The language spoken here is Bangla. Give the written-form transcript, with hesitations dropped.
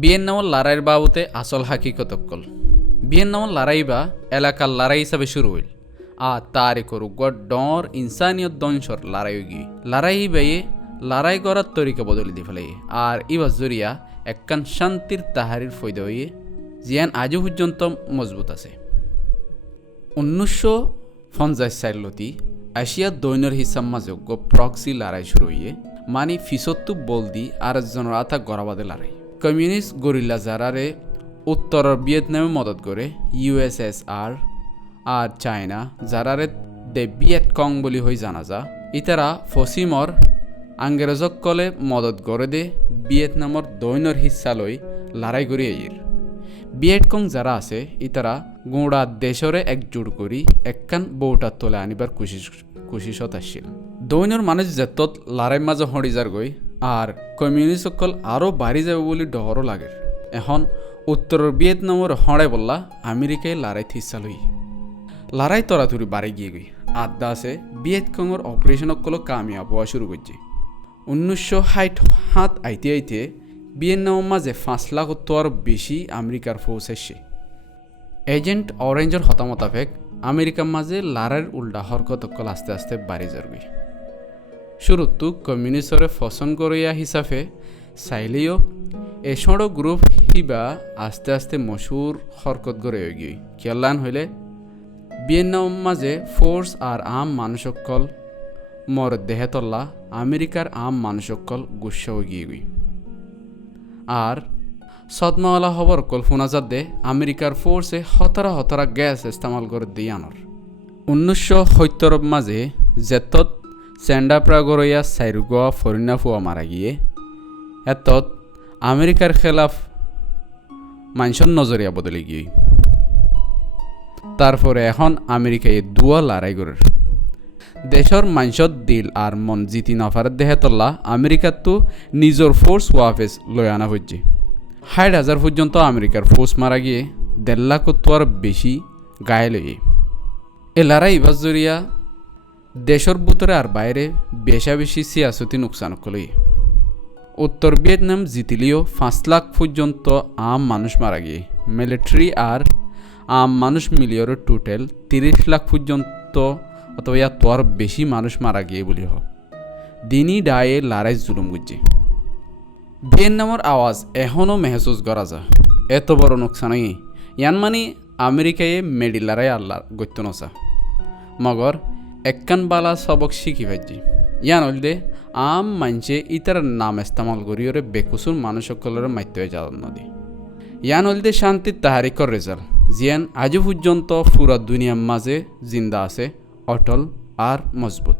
বিয়ের নামল লড়াইয়ের বাবুতে আসল হাকিকতকল বিয়ের নামল লড়াই বা এলাকার লড়াই হিসাবে শুরু হইল আর তারে করু ডর ইনসানিয়ত দংশর লড়াই গিয়ে লড়াই বাইয়ে লড়াই করার তরিকা বদলে দি ফেলে আর ইবা জরিয়া একখান শান্তির তাহারির ফৈদ হইয়ে জিয়ান আজও পর্যন্ত মজবুত আছে 1950 সালতি এশিয়ার দৈনের হিসাব যোগ্য প্রক্সি লড়াই শুরু হইয়ে মানে ফিসত্তু বল দি আর একজনের আথা গড়াবাদে লড়াই কমিউনিস্ট গরিল্লা যারারে উত্তরের ভিয়েতনামে মদত করে ইউএসএসআর আর চায়না যারারে দে ভিয়েতকং বলি হয়ে জানা যা ইতারা ফসিমর আঙ্গেরজক কলে মদত করে দে ভিয়েতনামর দৈনের হিস্সা লই লড়াই করি এর ভিয়েতকং যারা আছে ইতারা গোড়া দেশরে একজোট করি একখান বউটার তোলে আনিবার কুশিসত আসছিল দৈনের মানুষ যেতত লড়াই মাঝে হড়ি যার গই আর কমিউনিস্ট সকল আরও বাড়ি যাবে বলে ডরও লাগে এখন উত্তরের ভিয়েতনামের হড়ে বললা আমেরিকায় লড়াই থিসা লই লড়াই তরাতুরি বাড়ি গিয়ে গই আড্ডা আছে ভিয়েতকংয়ের অপারেশন সকল কামিয়াব হওয়া শুরু করছে 1960 আইতে আইতে ভিয়েতনামের মাঝে 5 লাখ আর বেশি আমেরিকার ফৌজ এসছে এজেন্ট অরেঞ্জের হতা মোতাবেক আমেরিকার মাঝে লড়াইয়ের উল্টা হরকতকল আস্তে আস্তে বাড়ি যাবে শুরুতু কমিউনিস্টরে ফসন করিয়া হিসাবে চাইলেও এসড়ো গ্রুপ হিবা আস্তে আস্তে মশুর হরকত গড়ে গিয়ে কেলান হইলে ভিয়েতনাম মাঝে ফোর্স আর আম মানুষকল মর দেহেতল্লা আমেরিকার আম মানুষকল গুসা গিয়ে গই আর সদমাওয়ালা হবর কল ফুনাজাদ দে আমেরিকার ফোর্সে হতরা গ্যাস ইস্তেমাল করে দিয়ে আনর 1970 মাঝে জেতত স্যান্ডাপ্রাগরইয়া সাইরুগোয়া ফরিনাফুয়া মারা গিয়ে এতত আমেরিকার খেলাফ মানুষের নজরিয়া বদলে গিয়ে তারপরে এখন আমেরিকায় দুয়া লড়াই করে দেশের মানুষের দিল আর মন জিতি নফারের দেহেতল্লা আমেরিকার তো নিজের ফোর্স ওয়াফেস লয় আনা হচ্ছে 60,000 পর্যন্ত আমেরিকার ফোর্স মারা গিয়ে 1.5 লাখ আর বেশি গায়ে লয়ে এ লড়াই ইবাস জরিয়া দেশের ভিতরে আর বাইরে বেশি সিয়াসতি নোকসান করলে উত্তর ভিয়েতনাম জিতিলেও 5 লাখ পর্যন্ত আম মানুষ মারা গিয়ে মিলিটারি আর আম মানুষ মিলিয়র টোটাল 30 লাখ পর্যন্ত অথবা ইয়া তোর বেশি মানুষ মারা গিয়ে বলি হ দিনই ডায়ে লড়াই জুলুম গুজছে ভিয়েতনামের আওয়াজ এখনও মেহসুস করা যা এত বড় নোকসানই ইয়ান মানে আমেরিকায় মেডি লড়াই আল্লাহ গত্য নসা মগর একখান বালা সবক শিখি ভাজি ইয়ান হলদে আম মানছে ইতার নাম ইস্তেমাল করিওরে বেকুসুর মানুষ সকলের মাত্য যান নদী ইয়ান হলদে শান্তির তাহারিকর রেজাল্ট জিয়ান আজও পর্যন্ত পুরা দুনিয়ার মাঝে জিন্দা আছে অটল আর মজবুত।